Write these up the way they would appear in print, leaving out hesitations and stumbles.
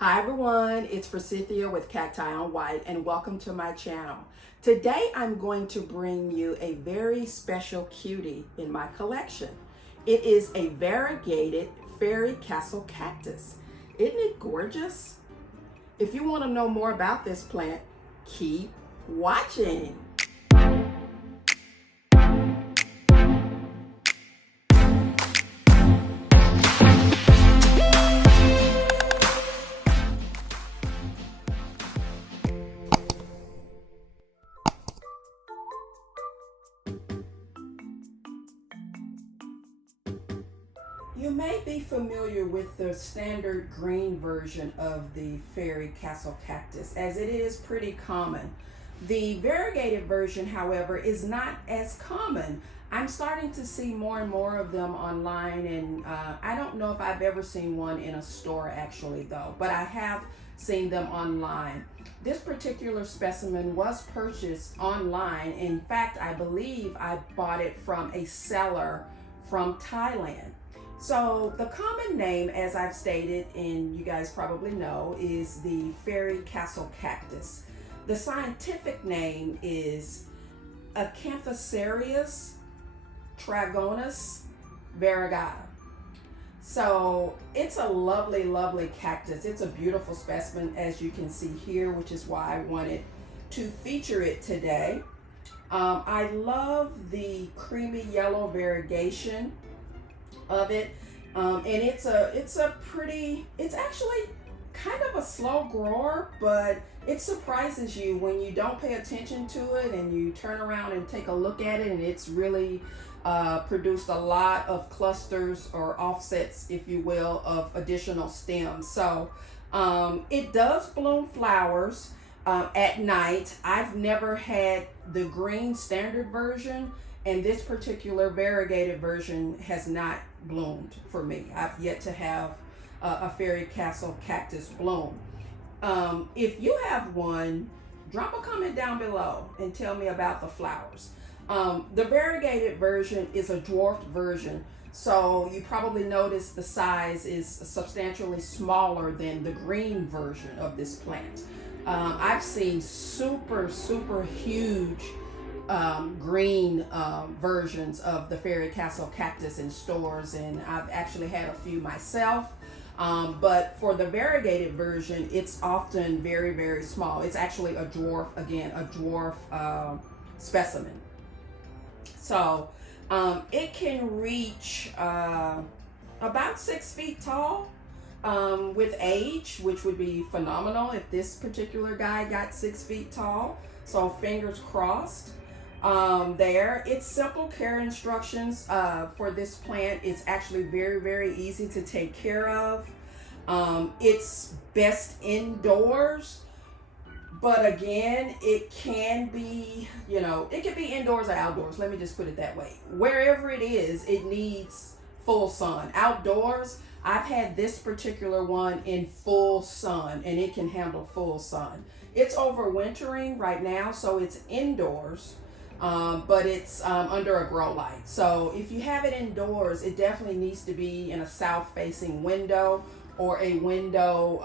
Hi everyone, it's Forsythia with CactiOnWhite and welcome to my channel. Today I'm going to bring you a very special cutie in my collection. It is a variegated Fairy Castle Cactus. Isn't it gorgeous? If you want to know more about this plant, keep watching. You may be familiar with the standard green version of the Fairy Castle Cactus, as it is pretty common. The variegated version, however, is not as common. I'm starting to see more and more of them online, and I don't know if I've ever seen one in a store actually though, but I have seen them online. This particular specimen was purchased online. In fact, I believe I bought it from a seller from Thailand. So the common name, as I've stated, and you guys probably know, is the Fairy Castle Cactus. The scientific name is Acanthocereus Tetragonus Variegata. So it's a lovely, lovely cactus. It's a beautiful specimen, as you can see here, which is why I wanted to feature it today. I love the creamy yellow variegation of it, and it's actually kind of a slow grower, but it surprises you when you don't pay attention to it and you turn around and take a look at it, and it's really produced a lot of clusters or offsets, if you will, of additional stems. So it does bloom flowers at night. I've never had the green standard version, and this particular variegated version has not bloomed for me. I've yet to have a Fairy Castle Cactus bloom. If you have one, drop a comment down below and tell me about the flowers. The variegated version is a dwarfed version, so you probably notice the size is substantially smaller than the green version of this plant. I've seen super huge green versions of the Fairy Castle Cactus in stores, and I've actually had a few myself. But for the variegated version, it's often very small. It's actually a dwarf, again, a dwarf specimen. So it can reach about 6 feet tall with age, which would be phenomenal if this particular guy got 6 feet tall. So fingers crossed. There, it's simple care instructions for this plant. It's actually very easy to take care of. It's best indoors, but again, it can be, it can be indoors or outdoors. Let me just put it that way. Wherever it is, it needs full sun. Outdoors, I've had this particular one in full sun, and it can handle full sun. It's overwintering right now, so it's indoors. But it's under a grow light. So if you have it indoors, it definitely needs to be in a south-facing window, or a window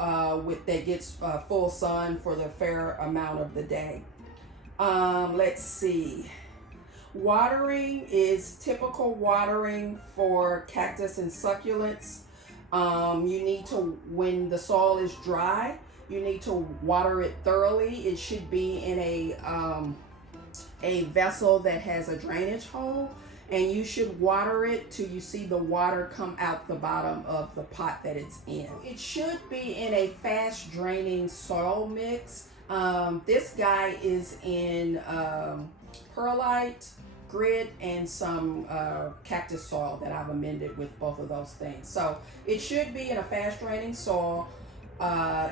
that gets full sun for the fair amount of the day. Let's see. Watering is typical watering for cactus and succulents. You need to, when the soil is dry, you need to water it thoroughly. It should be in a vessel that has a drainage hole, and you should water it till you see the water come out the bottom of the pot that it's in. It should be in a fast draining soil mix. This guy is in perlite, grit, and some cactus soil that I've amended with both of those things. So it should be in a fast draining soil.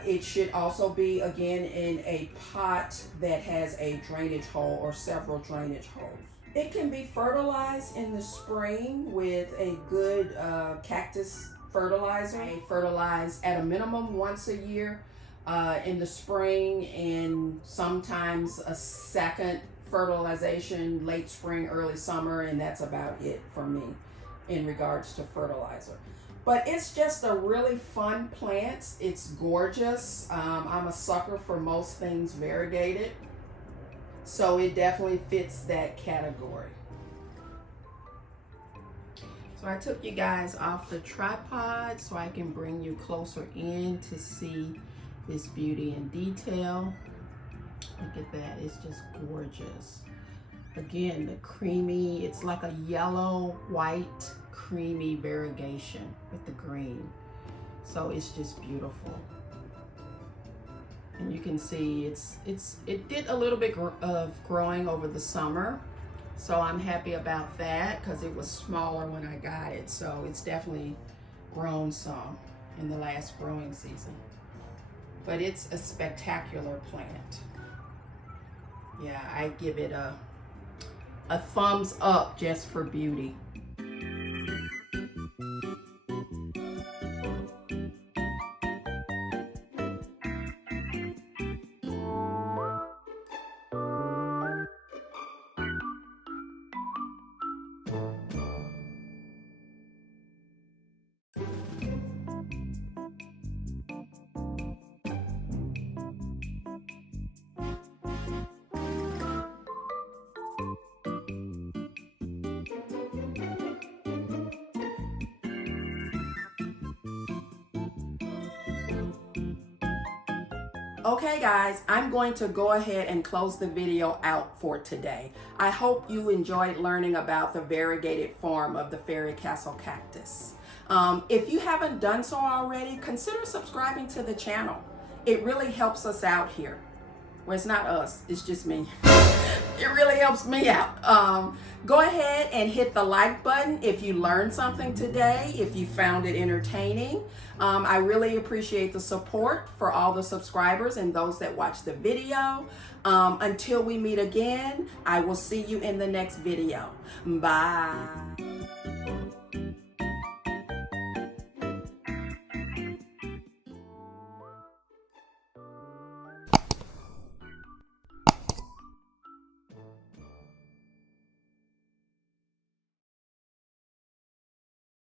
It should also be, again, in a pot that has a drainage hole or several drainage holes. It can be fertilized in the spring with a good cactus fertilizer. I fertilize at a minimum once a year in the spring, and sometimes a second fertilization late spring, early summer, and that's about it for me in regards to fertilizer. But it's just a really fun plant. It's gorgeous. I'm a sucker for most things variegated, so it definitely fits that category. So I took you guys off the tripod so I can bring you closer in to see this beauty in detail. Look at that, it's just gorgeous. Again, the creamy, it's like a yellow, white, creamy variegation with the green. So it's just beautiful. And you can see it did a little bit of growing over the summer. So I'm happy about that because it was smaller when I got it. So it's definitely grown some in the last growing season. But it's a spectacular plant. Yeah, I give it a thumbs up just for beauty. Okay guys, I'm going to go ahead and close the video out for today. I hope you enjoyed learning about the variegated form of the Fairy Castle Cactus. If you haven't done so already, consider subscribing to the channel. It really helps us out here. Well, it's not us, it's just me. It really helps me out. Go ahead and hit the like button if you learned something today, if you found it entertaining. I really appreciate the support for all the subscribers and those that watch the video. Until we meet again, I will see you in the next video. Bye.